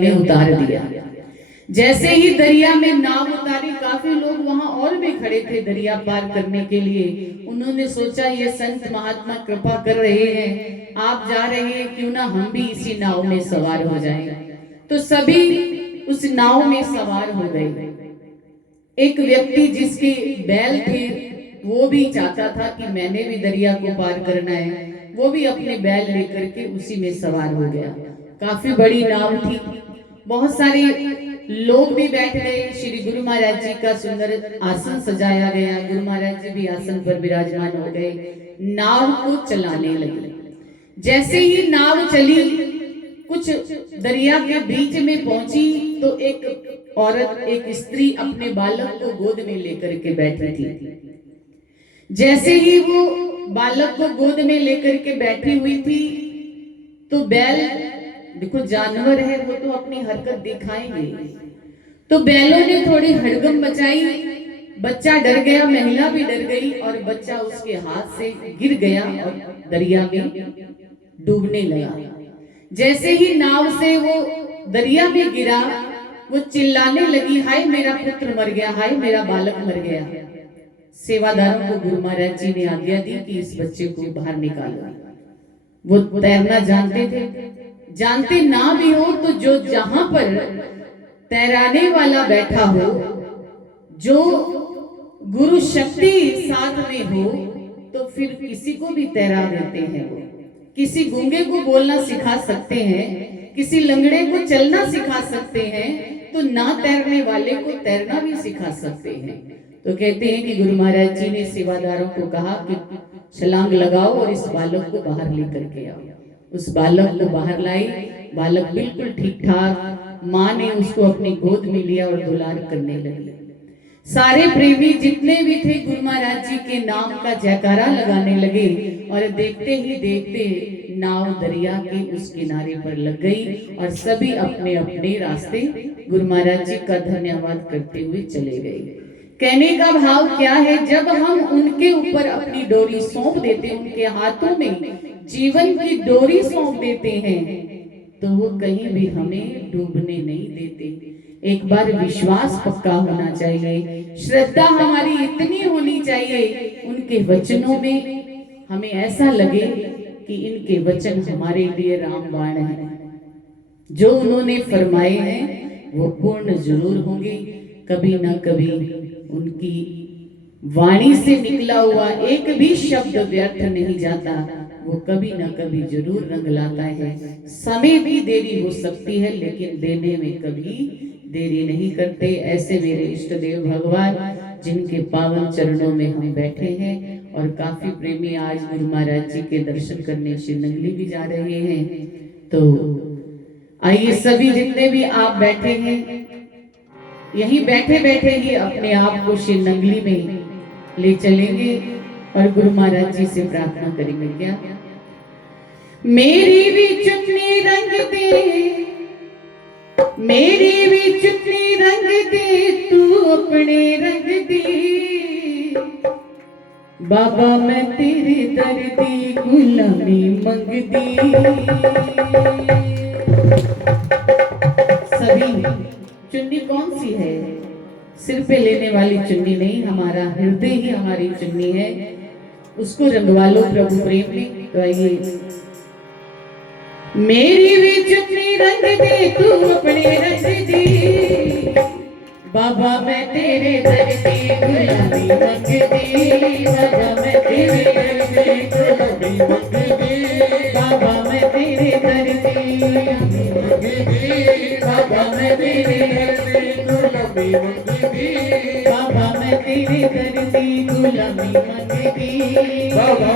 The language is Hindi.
ने उतार दिया। जैसे ही दरिया में नाव उतारी, काफी लोग वहां और भी खड़े थे दरिया पार करने के लिए। उन्होंने सोचा ये संत महात्मा कृपा कर रहे हैं, आप जा रहे हैं, क्यों ना हम भी इसी नाव में सवार हो जाएं। तो सभी उस नाव में सवार हो गए। एक व्यक्ति जिसके बैल थे वो भी चाहता था कि मैंने भी दरिया को पार करना है, वो भी अपने बैल लेकर के उसी में सवार हो गया। काफी बड़ी नाव थी, बहुत सारे लोग भी बैठ गए। श्री गुरु महाराज जी का सुंदर आसन सजाया गया, गुरु महाराज जी भी आसन पर विराजमान हो गए, नाव को चलाने लगे। जैसे ही नाव चली, कुछ दरिया के बीच में पहुंची तो एक औरत, एक स्त्री अपने बालक को गोद में लेकर के बैठी थी। जैसे ही वो बालक को गोद में लेकर के बैठी हुई थी तो बैल, देखो जानवर है वो तो अपनी हरकत दिखाएंगे, तो बैलों ने थोड़ी हड़कंप मचाई। बच्चा डर गया, महिला भी डर गई और बच्चा उसके हाथ से गिर गया और दरिया में डूबने लगा। जैसे ही नाव से वो दरिया में गिरा, वो चिल्लाने लगी, हाय मेरा पुत्र मर गया, हाय मेरा बालक मर गया। सेवादारों को गुरु महाराज जी ने आज्ञा दी कि इस बच्चे को बाहर निकालो। वो तैरना जानते थे, जानते ना भी हो तो जो जहां पर तैराने वाला बैठा हो, जो गुरु शक्ति साथ में हो, तो फिर किसी को भी तैरा देते हैं। वो किसी गूंगे को बोलना सिखा सकते हैं, किसी लंगड़े को चलना सिखा सकते हैं, तो ना तैरने वाले को तैरना भी सिखा सकते हैं। तो कहते हैं कि गुरु महाराज जी ने सेवादारों को कहा कि छलांग लगाओ और इस बालक को बाहर लेकर के आओ। उस बालक को बाहर लाई, बालक बिल्कुल ठीक ठाक, माँ ने उसको अपनी गोद में लिया और दुलार करने लगी। सारे प्रेमी जितने भी थे गुरु महाराज जी के नाम का जयकारा लगाने लगे और देखते ही देखते नाव दरिया के उस किनारे पर लग गई और सभी अपने अपने रास्ते गुरु महाराज जी का धन्यवाद करते हुए चले गए। कहने का भाव क्या है, जब हम उनके ऊपर अपनी डोरी सौंप देते, उनके हाथों में जीवन की डोरी सौंप देते हैं, तो वो कहीं भी हमें डूबने नहीं देते। एक बार विश्वास पक्का होना चाहिए, श्रद्धा हमारी इतनी होनी चाहिए, उनके वचनों में हमें ऐसा लगे कि इनके वचन हमारे लिए रामबाण है। जो उन्होंने फरमाए हैं वो पूर्ण जरूर होंगे। कभी ना कभी उनकी वाणी से निकला हुआ एक भी शब्द व्यर्थ नहीं जाता, वो कभी ना कभी जरूर रंग लाता है। समय भी देरी हो सकती है लेकिन देने में कभी देरी नहीं करते। ऐसे मेरे इष्ट देव भगवान जिनके पावन चरणों में हम बैठे हैं, और काफी प्रेमी आज गुरु महाराज जी के दर्शन करने श्रीनंगली भी जा रहे हैं। तो आइए सभी जितने भी आप बैठे हैं, यहीं बैठे बैठे ही अपने आप को श्रीनंगली में ले चलेंगे और गुरु महाराज जी से प्रार्थना करेंगे। क्या मेरी भी चुन्नी रंग दे, मेरी भी चुन्नी रंग दे, तू अपने रंग दे, बाबा मैं तेरे दर दी गुलामी मंगदी। सभी चुन्नी कौन सी है? सिर पे लेने वाली चुन्नी नहीं, हमारा हृदय ही हमारी चुन्नी है, उसको रंगवा लो प्रभु प्रेम में। तो आइए, मेरी भी चुन्नी रंग दे, तू अपने रंग दे, बाबा मैं तेरे दर की गुलामी मंगदी, बाबा मैं तेरे दर की गुलामी मंगदी, बाबा मैं तेरे दर की गुलामी मंगदी, बाबा मैं तेरे दर की गुलामी मंगदी, बाबा मैं तेरे दर की गुलामी मंगदी, बाबा